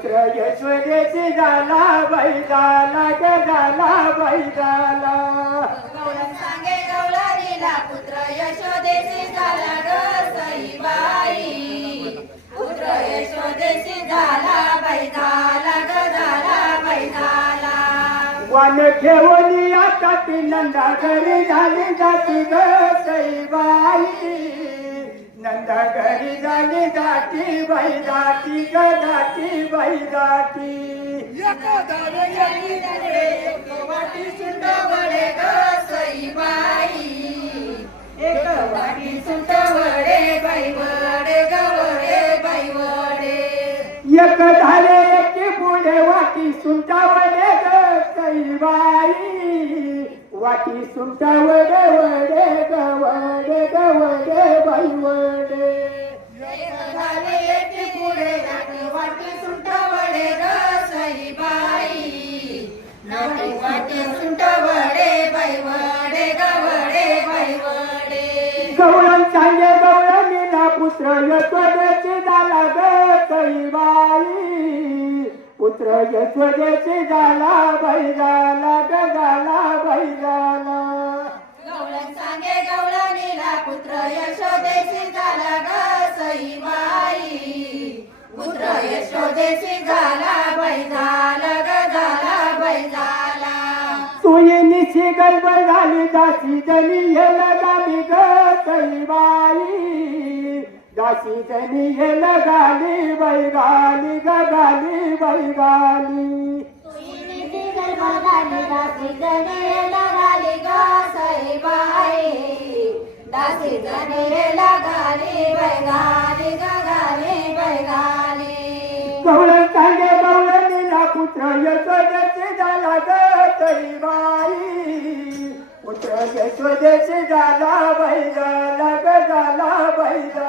पुत्र यशोदेची झाला बैजाला ग झाला बैजाला गौरव सांगे गौलानीला पुत्र यशोदेची झाला ग सईबाई पुत्र यशोदेची झाला बैजाला ग झाला बैजाला वान घेऊन आता ती नंदा घरी झाली जाती ग सईबाई नंदा घरी झाली जाती बाई जाती ग जाती बाई जाती एक वाटी सुंट वडे ग सईबाई एक वाटी सुंट वडे बाई वडे ग वडे बाई वडे एक झाले की पुढे वाटी सुंटा वडे ग सईबाई वाटी सुंटा वडे वडे ग वडे ग वडे बाई वडे झाले की पुढे वाटी सुंट वडे ग सईबाई नाटी वाटी सुंट वडे बाई वडे ग वडे बाई वडे गौरव सांगे गौरवीला पुत्र यशोदेची झाला ग सईबाई पुत्र यशोदेची झाला बैजाला ग झाला बैजाला गौरव सांगे गौलानीला पुत्र यशोदेची झाला ग सईबाई पुत्र यशोदेची झाला बैजाला ग झाला बैजाला सुयेनीची गडबड झाली दासी जनी हे लगाली ग सईबाई दासी जनी हे लगाली बैगाली ग गाली बैगाली लगाली ग सईबाई दासी जने लगाली बैगाली ग गाली बैगाली गौरव सांगे गौरवीला पुत्र यशोदेची झाला ग सईबाई पुत्र यशोदेची झाला बैजाला ग झाला बैजाला